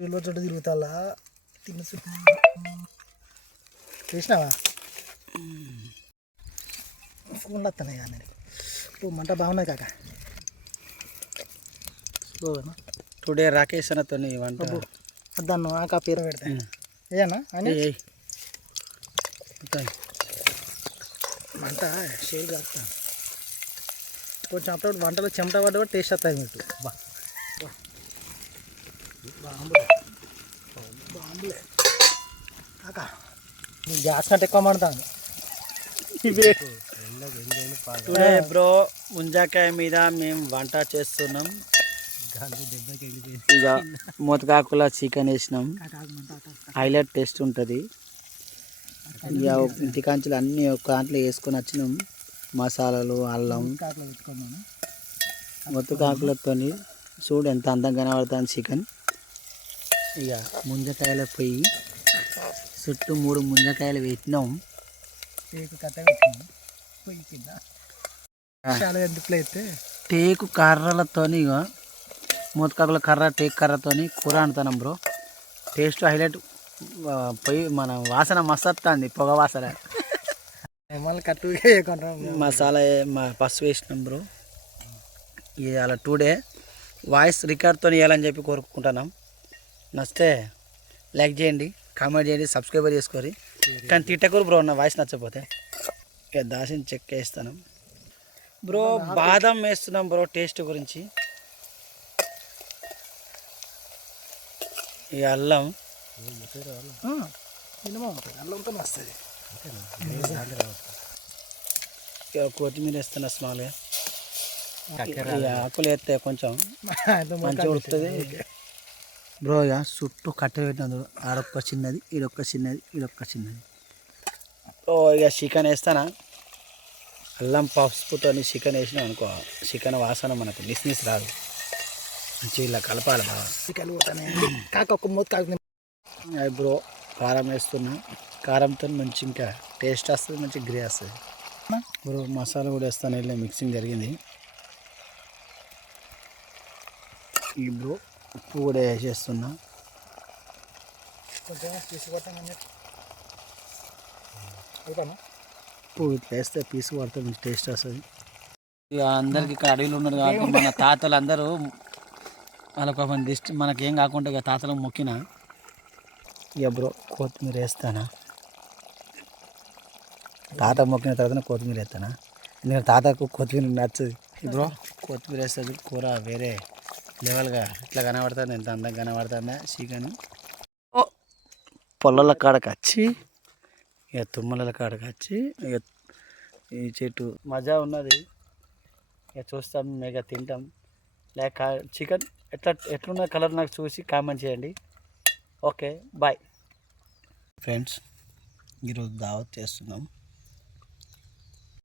వీళ్ళు చోట తిరుగుతాలా తినసు చేసినావా ఫోన్లో వస్తున్నాయి కానీ ఇప్పుడు మంట బాగున్నాయి కాక టుడే రాకేష్ అన్నతో వంట వద్దాను ఆ పేరు పెడతా ఏనా అని మంట షేర్ కాస్తాను కొంచెం అప్పుడు వంటలో చెమట పడ్డ కూడా టేస్ట్ వస్తాయి మీకు బాంబులే కాక గ్యాస్ అంటే ఎక్కువ మండుతాను టుడే బ్రో ముంజాకాయ మీద మేము వంట చేస్తున్నాం. ఇక మూతకాకుల చికెన్ వేసినాం. హైలైట్ టేస్ట్ ఉంటుంది. ఇక ఇంటికాంచులు అన్నీ ఒక దాంట్లో వేసుకొని వచ్చినాం. మసాలాలు అల్లం మూతకాకులతో చూడు ఎంత అందంగా కనబడుతుంది చికెన్. ఇక ముంజకాయల పొయ్యి చుట్టూ 3 ముంజకాయలు పెట్టినాం. టేకు కర్రలతో మూతకాకుల కర్ర టేకు కర్రతోని కూర వండుతున్నాం బ్రో. Taste highlight. పొయ్యి మన వాసన మస్తు వస్తుంది, పొగ వాసన. మసాలా పసుపు వేసినాం బ్రో. ఇవాళ టుడే వాయిస్ రికార్డ్తో వేయాలని చెప్పి కోరుకుంటున్నాం. నచ్చితే లైక్ చేయండి, కామెంట్ చేయండి, సబ్స్క్రైబర్ చేసుకోరి. కానీ తిట్టకూరు బ్రో నా వాయిస్ నచ్చకపోతే. ఇక దాసిన చెక్ వేస్తాను బ్రో. బాదం వేస్తున్నాం బ్రో టేస్ట్ గురించి. ఇక అల్లం అల్లంతో వస్తుంది. ఇక కొత్తిమీర వేస్తున్నా స్మాల్గా. ఆకులు వేస్తే కొంచెం మంచిగా ఉడుతుంది బ్రో. ఇక చుట్టూ కట్టె పెట్టినది. ఆడొక్క చిన్నది, ఈడొక్క చిన్నది, ఈడొక్క చిన్నది. ఇక చికెన్ వేస్తానా. అల్లం పసుపుతో చికెన్ వేసినాం అనుకో, చికెన్ వాసన మనకు నిస్ రాదు. మంచిగా ఇలా కలపాలి బాగా. బ్రో కారం వేస్తున్నా. కారంతో మంచి ఇంకా టేస్ట్ వస్తుంది, మంచి గ్రే వస్తుంది బ్రో. మసాలా కూడా వేస్తాను, ఇలా మిక్సింగ్ జరిగింది. ఈ బ్రో ఉప్పు కూడా వేసేస్తున్నా. ఉప్పు ఇట్లా వేస్తే పీసు పడితే మంచి టేస్ట్ వస్తుంది. ఇక అందరికి ఇక్కడ అడవిలో ఉన్నారు కాబట్టి మన తాతలు అందరూ వాళ్ళకు ఒక దిష్టి మనకేం కాకుండా ఇక తాతలకు మొక్కిన. ఇక బ్రో కొత్తిమీర వేస్తానా. తాత మొక్కిన తర్వాత కొత్తిమీర వేస్తానా, ఎందుకంటే తాతకు కొత్తిమీర నచ్చదు. బ్రో కొత్తిమీర వేస్తుంది, కూర వేరే లెవెల్గా ఇట్లా కనబడుతుంది. ఎంత అందంగా కనబడుతుందా చికెన్. పొలాల కాడకి వచ్చి ఇక తుమ్మల కాడకి వచ్చి ఇక ఈ చెట్టు మజా ఉన్నది. ఇక చూస్తాం, ఇక తింటాం. లేక చికెన్ ఎట్లున్న కలర్ నాకు చూసి కామెంట్ చేయండి. Okay bye friends. ఈరోజు దావత్ చేస్తున్నాం.